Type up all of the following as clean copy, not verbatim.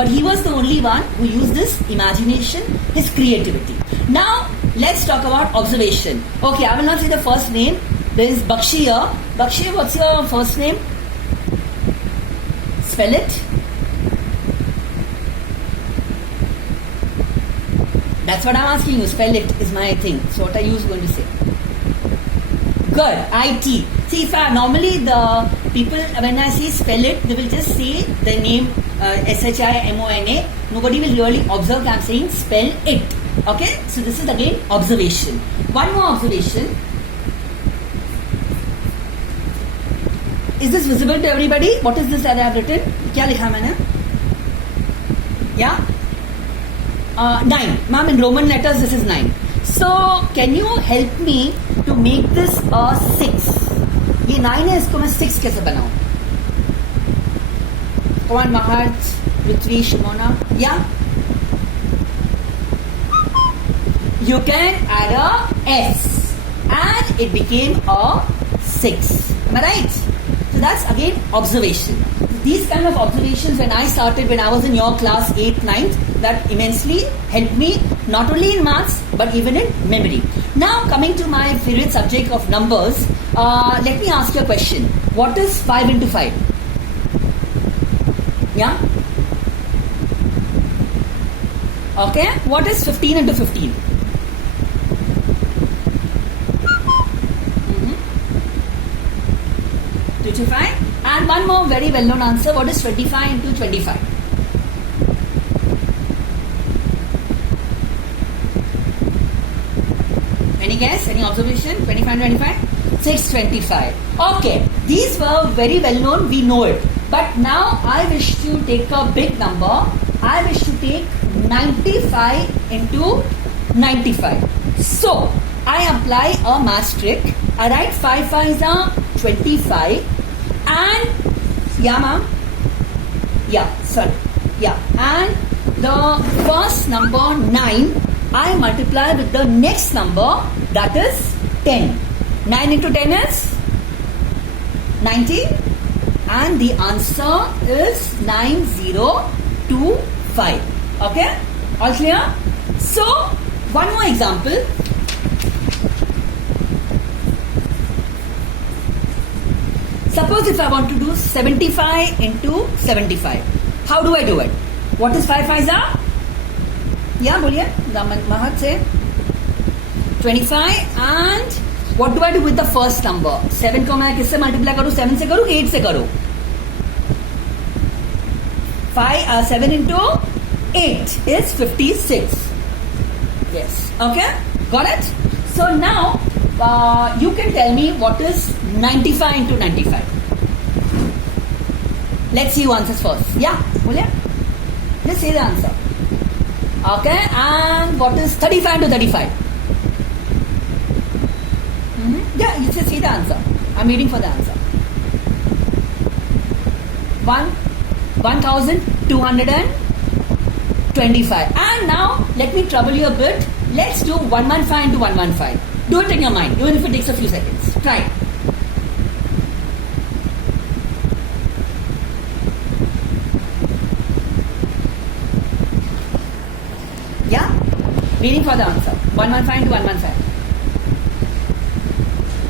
but he was the only one who used his imagination, his creativity. Now, let's talk about observation. Okay, I will not say the first name. There is Bakshi here. Bakshi, what's your first name? Spell it. That's what I'm asking you. Spell it is my thing. So what are you going to say? Good. IT. See, if normally the people, when I say spell it, they will just say the name SHIMONA. Nobody will really observe that I'm saying spell it. Okay? So this is again observation. One more observation. Is this visible to everybody? What is this that I have written? क्या लिखा मैंने? Yeah? 9. Ma'am, in Roman letters, this is 9. So, can you help me to make this a 6? ये 9 है, इसको मैं 6 कैसे बनाऊं? Come on, Maharj, Prithvi, Shimona. Yeah? You can add a S and it became a 6. Am I right? So that's again observation. These kind of observations when I started when I was in your class 8th, 9th, that immensely helped me not only in maths but even in memory. Now coming to my favorite subject of numbers, let me ask you a question. What is 5 into 5? Yeah? Okay. What is 15 into 15? 25. And one more very well known answer. What is 25 into 25? Any guess? Any observation? 25 and 25? 625. Okay. These were very well known. We know it. But now I wish to take a big number. I wish to take 95 into 95. So, I apply a math trick. I write 5 5s are 25 and yeah ma'am, yeah sorry, yeah, and the first number 9 I multiply with the next number, that is 10. 9 into 10 is 90 and the answer is 9025. Okay, all clear? So one more example. Suppose if I want to do 75 into 75, how do I do it? What is 5 5s are? Yeah, boliye. Mahat say 25 and what do I do with the first number? 7 को मैं किससे multiply करूँ? 7 से करूँ? 8 से करूँ? 7 into 8 is 56. Yes. Okay? Got it? So now you can tell me what is 95 into 95. Let's see who answers first. Yeah, boliye. Just say the answer. Okay, and what is 35 into 35? Yeah, you just say the answer. I'm waiting for the answer. 1225. And now let me trouble you a bit. Let's do 115 into 115. Do it in your mind, even if it takes a few seconds. Try it. Yeah? Waiting for the answer. 115 to 115.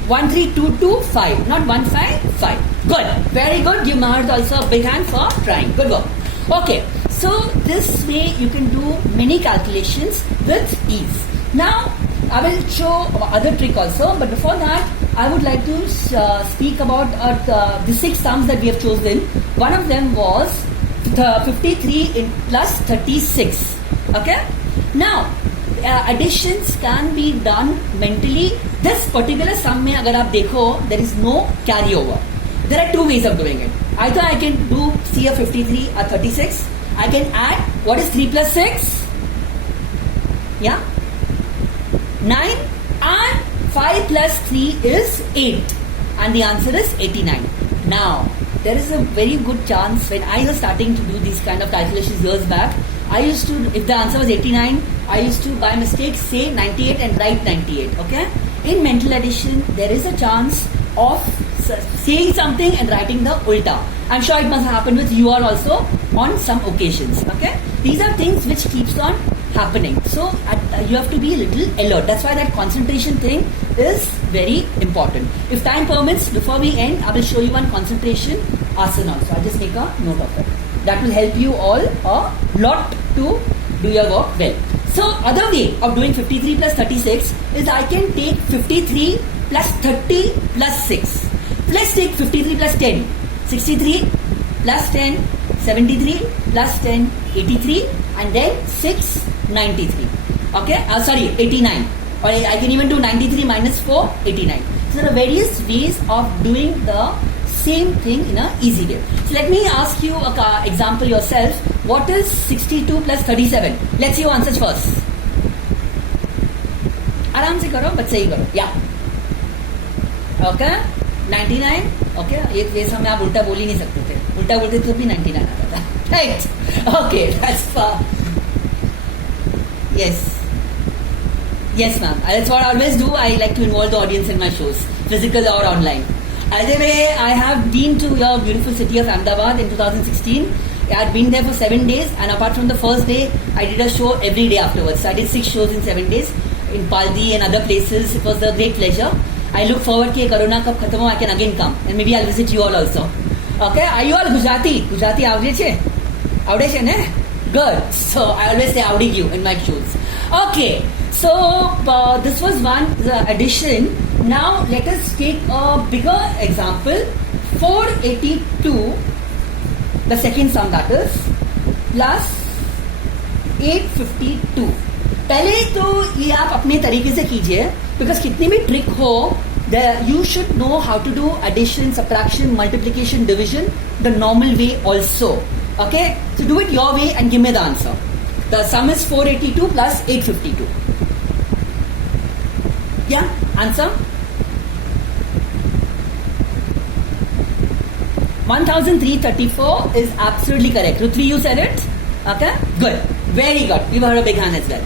13225, not 155. Good. Very good. Give Maharaj also a big hand for trying. Good work. Okay. So this way you can do many calculations with ease. Now I will show other trick also, but before that I would like to speak about the 6 sums that we have chosen. One of them was 53 plus 36. Okay. Now additions can be done mentally. This particular sum में अगर आप देखो, there is no carryover. There are 2 ways of doing it. Either I can do see a 53 or 36. I can add what is 3 plus 6? Yeah, 9 and 5 plus 3 is 8 and the answer is 89. Now there is a very good chance when I was starting to do these kind of calculations years back, I used to, if the answer was 89, I used to by mistake say 98 and write 98. Okay. In mental addition, there is a chance of saying something and writing the ulta. I'm sure it must have happened with you all also. on some occasions. Okay, these are things which keeps on happening. So you have to be a little alert. That's why that concentration thing is very important. If time permits, before we end, I will show you one concentration asana. So I'll just make a note of it. That will help you all a lot to do your work well. So other way of doing 53 plus 36 is I can take 53 plus 30 plus 6. Let's take 53 plus 10. 63 plus 10, 73 plus 10, 83, and then 6, 93. Okay, 89. Or I can even do 93 minus 4, 89. So there are various ways of doing the same thing in an easy way. So let me ask you an example yourself. What is 62 plus 37? Let's see who answers first. आराम से करो, but सही करो. Yeah. Okay. 99. Okay. ये समय आप उल्टा बोल ही नहीं सकते थे. उल्टा बोलते तो भी 99 आता था. Right. Okay. That's far. Yes. Yes, ma'am. That's what I always do. I like to involve the audience in my shows, physical or online. Anyway, I have been to your beautiful city of Ahmedabad in 2016. I had been there for 7 days, and apart from the first day, I did a show every day afterwards. So I did 6 shows in 7 days in Paldi and other places. It was a great pleasure. I look forward to Corona kab khatam ho, I can again come, and maybe I'll visit you all also. Okay, are you all Gujarati? Gujarati avde che? Avde che ne? Good. So I always say avde you in my shows. Okay. So this was one addition. Now let us take a bigger example. 482, the second sum that is, plus 852. पहले तो ये आप अपने तरीके से कीजिए, because कितनी भी ट्रिक हो, you should know how to do addition, subtraction, multiplication, division the normal way also. Okay, so do it your way and give me the answer. The sum is 482 plus 852. Yeah, answer? 1334 is absolutely correct. Ruthvi, you said it? Okay, good. Very good. Give her a big hand as well.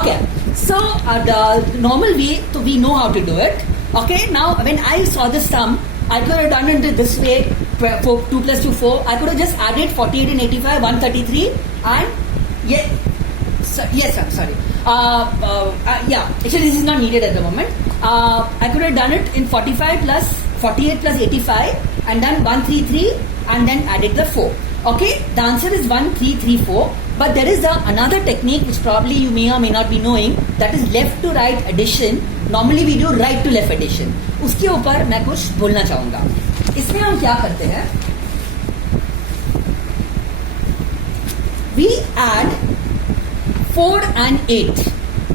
Okay, so the normal way, so we know how to do it. Okay, now when I saw this sum, I could have done it this way. 2 plus 2, 4. I could have just added 48 and 85, 133, and yes, I'm sorry. Yeah, actually this is not needed at the moment. I could have done it in 45 plus 48 plus 85 and done 133 and then added the 4. Okay, the answer is 1334. But there is another technique which probably you may or may not be knowing, that is left to right addition. Normally we do right to left addition. उसके ऊपर मैं कुछ बोलना चाहूँगा. इसमें हम क्या करते हैं? We add 4 and 8.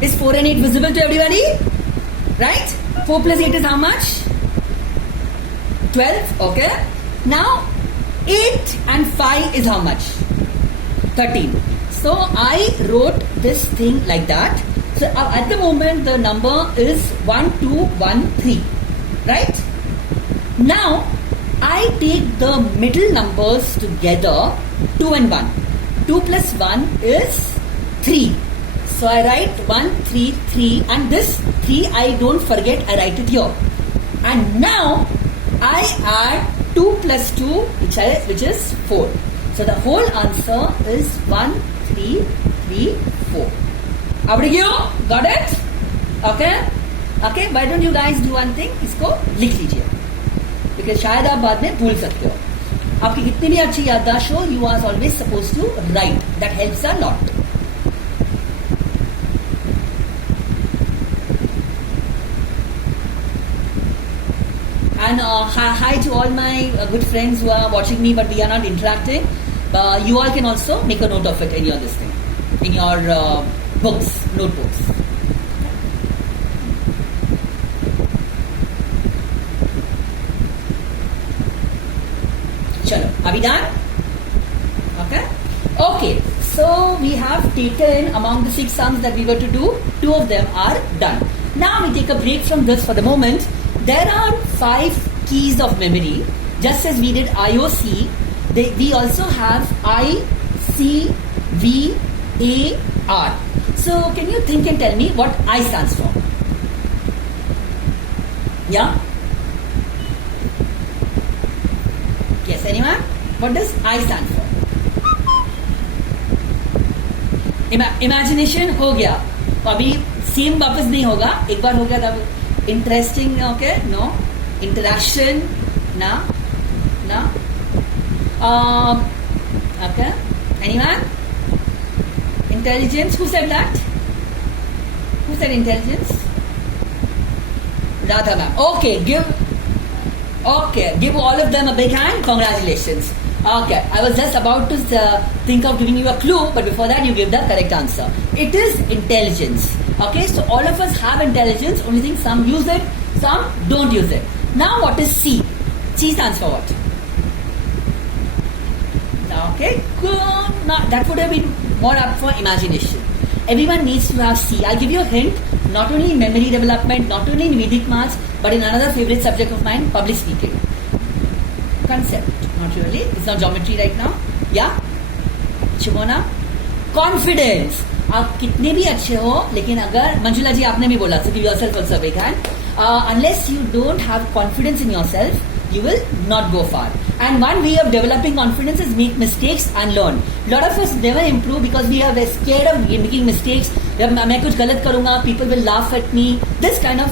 Is 4 and 8 visible to everybody? Right? 4 plus 8 is how much? 12. Okay. Now 8 and 5 is how much? 13. So I wrote this thing like that. So at the moment the number is 1213. Right? Now I take the middle numbers together, 2 and 1. 2 plus 1 is 3. So I write 1, 3, 3, and this 3 I don't forget, I write it here. And now I add 2 plus 2 which is 4. So the whole answer is 1, 3, 3, 4. Avriyo, got it? Okay? Okay, why don't you guys do one thing? इसको लिख लीजिए. Because शायद आप बाद में भूल सकते हो. आपकी कितनी भी अच्छी याददाश्त हो, you are always supposed to write. That helps a lot. And hi to all my good friends who are watching me but we are not interacting. You all can also make a note of it in your listing, in your books, notebooks. Chalo, are we done? Okay. Okay. So we have taken among the 6 sums that we were to do, 2 of them are done. Now we take a break from this for the moment. There are 5 keys of memory. Just as we did IOC, we also have I, C, V, A, R. So can you think and tell me what I stands for? Yeah? Yes, anyone? What does I stand for? Imagination हो गया, अभी same वापस नहीं होगा, एक बार हो गया था. Interesting, okay, no. इंटरेक्शन, ना. Okay, anyone? Intelligence, who said that? Who said intelligence? Radha ma'am. Okay, give all of them a big hand. Congratulations. Okay, I was just about to think of giving you a clue, but before that you give the correct answer. It is intelligence. Okay, so all of us have intelligence, only thing some use it, some don't use it. Now what is C? C stands for what? Okay, good. Now, that would have been more up for imagination. Everyone needs to have C. I'll give you a hint, not only in memory development, not only in Vedic maths, but in another favorite subject of mine, public speaking. Concept, not really. It's not geometry right now. Yeah? Shimona? Confidence. आप कितने भी अच्छे हो, लेकिन अगर मंजुला जी आपने भी बोला, so give yourself also a big hand. Unless you don't have confidence in yourself, you will not go far. And one way of developing confidence is make mistakes and learn. Lot of us never improve because we are scared of making mistakes. मैं कुछ गलत करूँगा, people will laugh at me. This kind of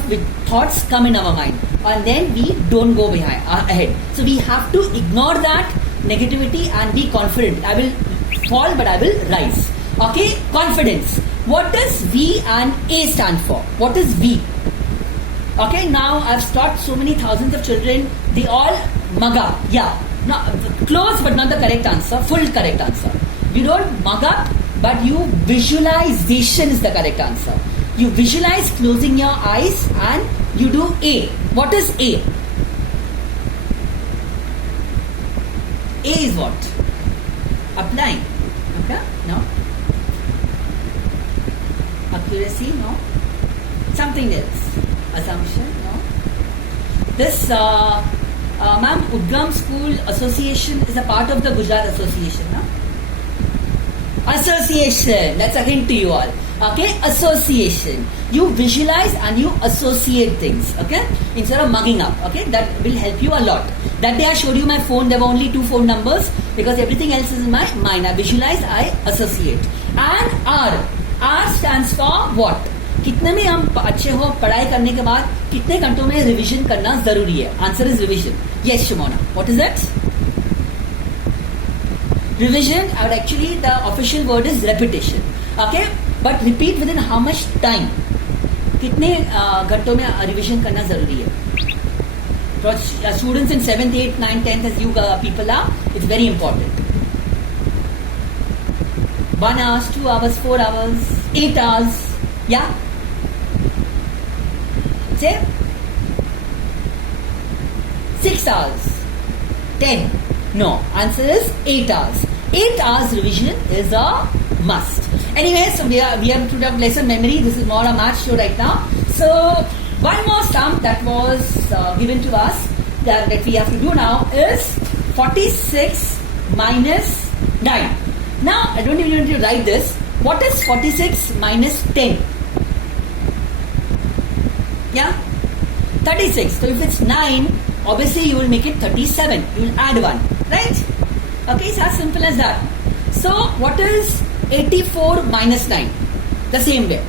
thoughts come in our mind, and then we don't go ahead. So we have to ignore that negativity and be confident. I will fall, but I will rise. Okay, confidence. What does V and A stand for? What is V? Okay, now I've taught so many thousands of children. They all mug up. Yeah, no, close but not the correct answer. Full correct answer. You don't mug up, but you visualization is the correct answer. You visualize closing your eyes and you do A. What is A? A is what? Applying. Okay, no. Accuracy, no. Something else. Assumption, no. This, ma'am, Udgam School Association is a part of the Gujarat Association, no? Association, that's a hint to you all. Okay, association. You visualize and you associate things, okay? Instead of mugging up, okay? That will help you a lot. That day I showed you my phone, there were only 2 phone numbers because everything else is in my mind. I visualize, I associate. And R. R stands for what? कितने में हम अच्छे हो पढ़ाई करने के बाद कितने घंटों में रिवीजन करना जरूरी है? Answer is revision. Yes Shimona, what is that? Revision, और actually the official word is repetition. Okay, but repeat within how much time? कितने घंटों में रिवीजन करना जरूरी है? Students in 7th, 8th, 9th, 10th as you people are, it's very important. 1 hour, 2 hours, 4 hours, 8 hours. Yeah? Say 6 hours. 10. No. Answer is 8 hours. 8 hours revision is a must. Anyway, so we are to have lesson memory. This is more a math show right now. So one more sum that was given to us that we have to do now is 46 minus 9. Now I don't even need to write this. What is 46 minus 10? Yeah? 36. So if it's 9, obviously you will make it 37. You will add 1. Right? Okay, it's as simple as that. So what is 84 minus 9? The same way.